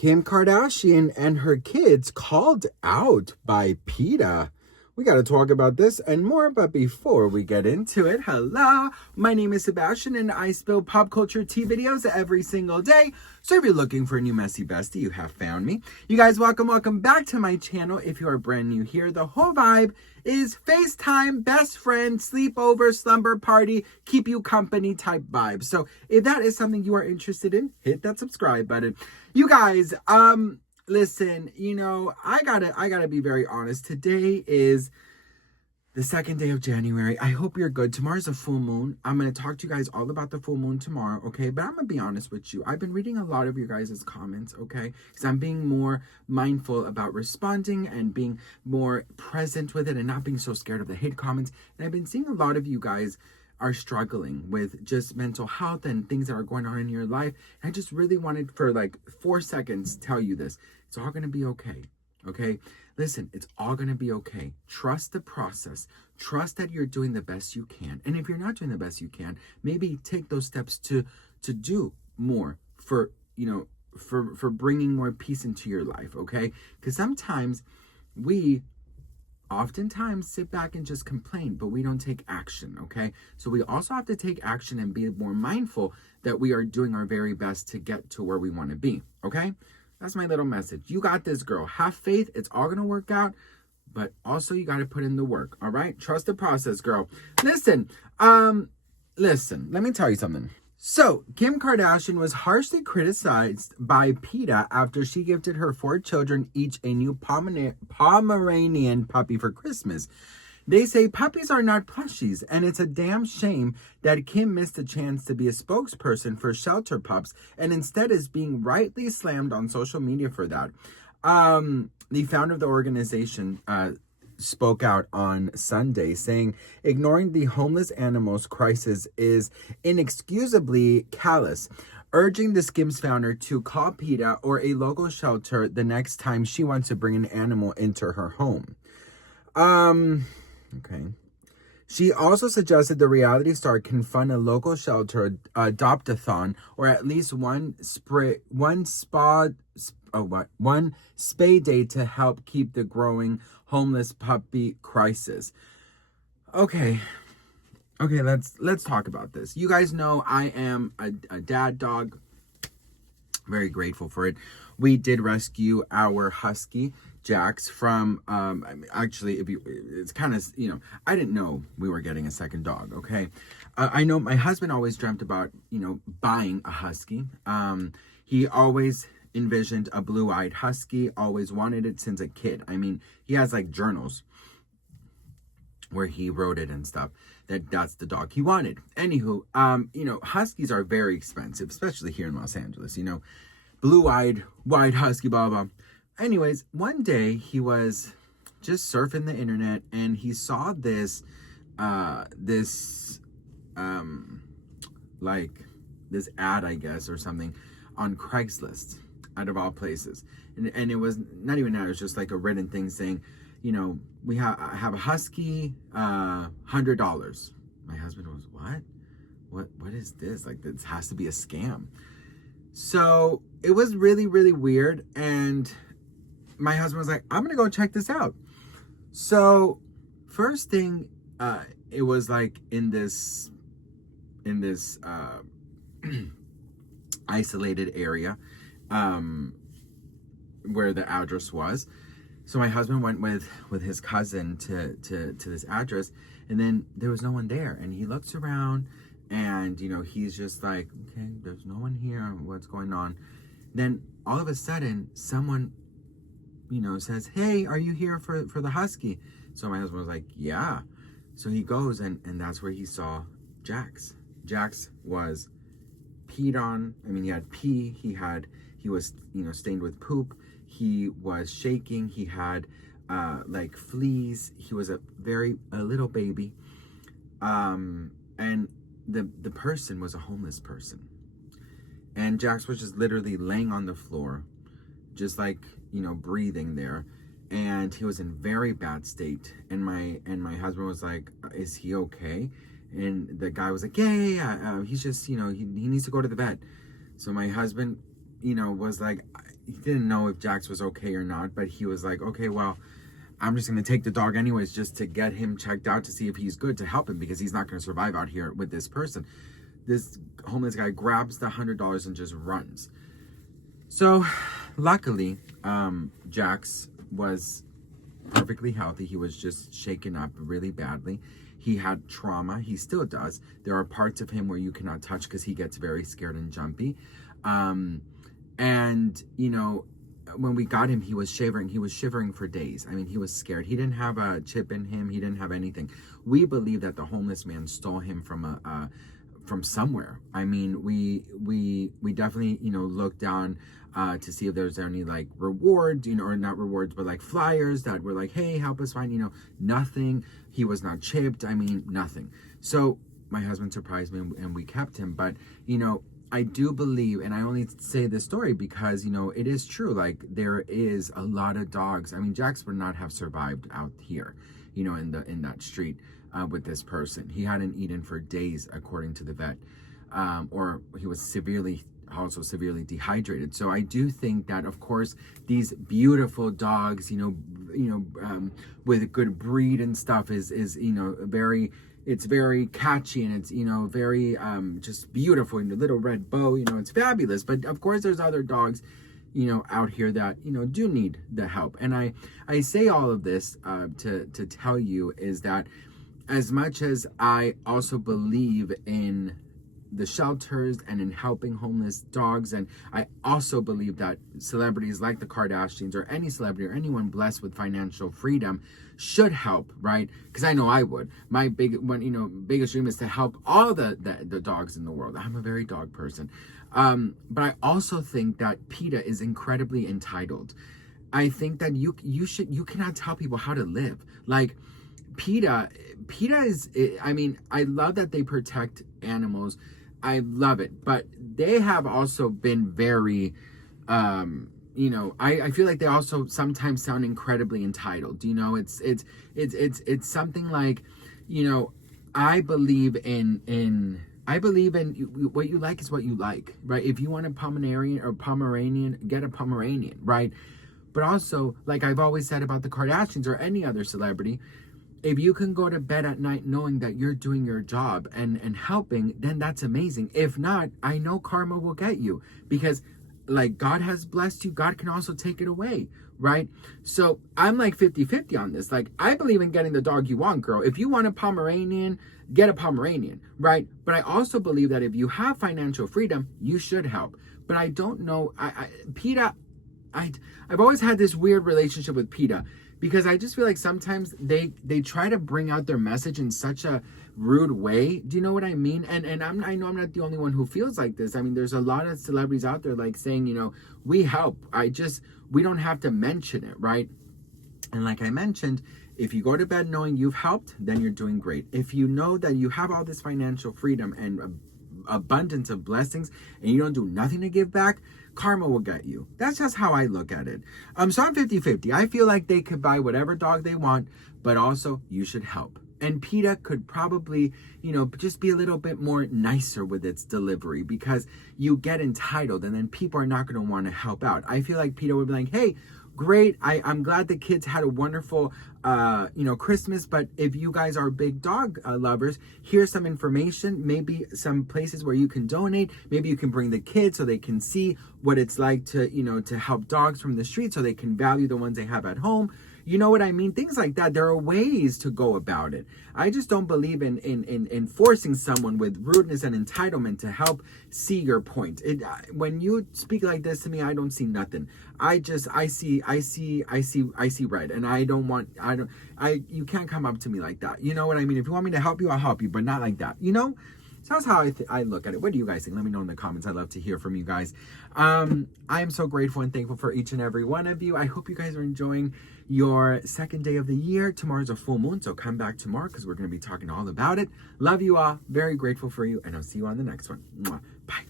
Kim Kardashian and her kids called out by PETA. We got to talk about this and more, but before we get into it, hello, my name is Sebastian and I spill pop culture tea videos every single day. So if you're looking for a new messy bestie, you have found me. You guys, welcome back to my channel. If you are brand new here, the whole vibe is FaceTime, best friend, sleepover, slumber party, keep you company type vibe. So if that is something you are interested in, hit that subscribe button. You guys, listen, I gotta be very honest. Today is the second day of January. I hope you're good. Tomorrow's a full moon. I'm going to talk to you guys all about the full moon tomorrow, okay? But I'm going to be honest with you. I've been reading a lot of your guys' comments, okay? Because I'm being more mindful about responding and being more present with it and not being so scared of the hate comments. And I've been seeing a lot of you guys are struggling with just mental health and things that are going on in your life. And I just really wanted for like 4 seconds to tell you this. It's all going to be okay, okay? Listen, it's all going to be okay. Trust the process. Trust that you're doing the best you can. And if you're not doing the best you can, maybe take those steps to do more for, for bringing more peace into your life, okay? Because sometimes we oftentimes sit back and just complain, but we don't take action, okay? So we also have to take action and be more mindful that we are doing our very best to get to where we want to be, okay? That's my little message. You got this, girl. Have faith. It's all going to work out. But also, you got to put in the work. All right? Trust the process, girl. Listen. Let me tell you something. So, Kim Kardashian was harshly criticized by PETA after she gifted her 4 children each a new Pomeranian puppy for Christmas. They say puppies are not plushies, and it's a damn shame that Kim missed a chance to be a spokesperson for shelter pups and instead is being rightly slammed on social media for that. The founder of the organization spoke out on Sunday saying, ignoring the homeless animals crisis is inexcusably callous, urging the Skims founder to call PETA or a local shelter the next time she wants to bring an animal into her home. Okay. She also suggested the reality star can fund a local shelter adopt-a-thon or at least one spay day to help keep the growing homeless puppy crisis. Okay, let's talk about this. You guys know I am a dad dog. Very grateful for it. We did rescue our husky Jax from actually it's kind of I didn't know we were getting a second dog, okay? I know my husband always dreamt about buying a husky. He always envisioned a blue-eyed husky, always wanted it since a kid. I mean, he has like journals where he wrote it and stuff that's the dog he wanted. Anywho, huskies are very expensive, especially here in Los Angeles. Blue-eyed white husky, blah blah. Anyways, one day he was just surfing the internet and he saw this ad, I guess, or something on Craigslist, out of all places. And it was not even that, it was just like a written thing saying, we have a husky, $100. My husband was, what is this? Like, this has to be a scam. So it was really, really weird. And my husband was like, I'm going to go check this out. So first thing, it was like in this isolated area, where the address was. So my husband went with his cousin to this address, and then there was no one there. And he looks around and, he's just like, okay, there's no one here. What's going on? Then all of a sudden someone, says, hey, are you here for the husky? So my husband was like, yeah. So he goes and that's where he saw Jax. Jax was peed on. I mean, he had pee. He was, stained with poop. He was shaking. He had like fleas. He was a little baby. And the person was a homeless person. And Jax was just literally laying on the floor, just like, breathing there. And he was in very bad state. And my husband was like, is he okay? And the guy was like, yeah. He's just, he needs to go to the vet. So my husband, was like, he didn't know if Jax was okay or not, but he was like, okay, well, I'm just going to take the dog anyways, just to get him checked out to see if he's good, to help him, because he's not going to survive out here with this person. This homeless guy grabs the $100 and just runs. So luckily, Jax was perfectly healthy. He was just shaken up really badly. He had trauma. He still does. There are parts of him where you cannot touch because he gets very scared and jumpy. And, you know, when we got him, he was shivering. He was shivering for days. I mean, he was scared. He didn't have a chip in him. He didn't have anything. We believe that the homeless man stole him from somewhere. I mean, we definitely, you know, looked down to see if there's any like rewards, you know, or not rewards, but like flyers that were like, hey, help us find, you know, nothing. He was not chipped. I mean, nothing. So my husband surprised me and we kept him. But, you know, I do believe, and I only say this story because, you know, it is true. Like, there is a lot of dogs. I mean, Jax would not have survived out here, you know, in that street with this person. He hadn't eaten for days, according to the vet, or he was severely dehydrated. So I do think that, of course, these beautiful dogs, you know, with a good breed and stuff is you know, it's very catchy, and it's, you know, very just beautiful, and the little red bow, you know, it's fabulous. But of course there's other dogs, you know, out here that, you know, do need the help. And I say all of this to tell you is that, as much as I also believe in the shelters and in helping homeless dogs, and I also believe that celebrities like the Kardashians, or any celebrity or anyone blessed with financial freedom, should help, right? Because I know I would. My biggest dream is to help all the dogs in the world. I'm a very dog person, but I also think that PETA is incredibly entitled. I think that you cannot tell people how to live. Like, PETA is, I mean, I love that they protect animals. I love it, but they have also been very, you know, I feel like they also sometimes sound incredibly entitled. You know, it's something like, you know, I believe in what you like is what you like, right? If you want a Pomeranian, get a Pomeranian, right? But also, like I've always said about the Kardashians or any other celebrity, if you can go to bed at night knowing that you're doing your job and helping, then that's amazing. If not, I know karma will get you, because like God has blessed you, God can also take it away, right? So I'm like 50-50 on this. Like, I believe in getting the dog you want, girl. If you want a Pomeranian, get a Pomeranian, right? But I also believe that if you have financial freedom, you should help. But I don't know, PETA, I've always had this weird relationship with PETA, because I just feel like sometimes they try to bring out their message in such a rude way. Do you know what I mean? And I know I'm not the only one who feels like this. I mean, there's a lot of celebrities out there like saying, you know, we help. We don't have to mention it, right? And like I mentioned, if you go to bed knowing you've helped, then you're doing great. If you know that you have all this financial freedom and abundance of blessings and you don't do nothing to give back, karma will get you. That's just how I look at it. So I'm 50-50. I feel like they could buy whatever dog they want, but also you should help. And PETA could probably, you know, just be a little bit more nicer with its delivery, because you get entitled and then people are not going to want to help out. I feel like PETA would be like, hey, great, I'm glad the kids had a wonderful you know, Christmas, but if you guys are big dog lovers, here's some information, maybe some places where you can donate. Maybe you can bring the kids so they can see what it's like to, you know, to help dogs from the street, so they can value the ones they have at home. You know what I mean? Things like that. There are ways to go about it. I just don't believe in forcing someone with rudeness and entitlement to help see your point. When you speak like this to me, I don't see nothing. I see red, and you can't come up to me like that. You know what I mean? If you want me to help you, I'll help you, but not like that. You know? So that's how I look at it. What do you guys think? Let me know in the comments. I'd love to hear from you guys. I am so grateful and thankful for each and every one of you. I hope you guys are enjoying your second day of the year. Tomorrow's a full moon, so come back tomorrow because we're going to be talking all about it. Love you all. Very grateful for you, and I'll see you on the next one. Mwah. Bye.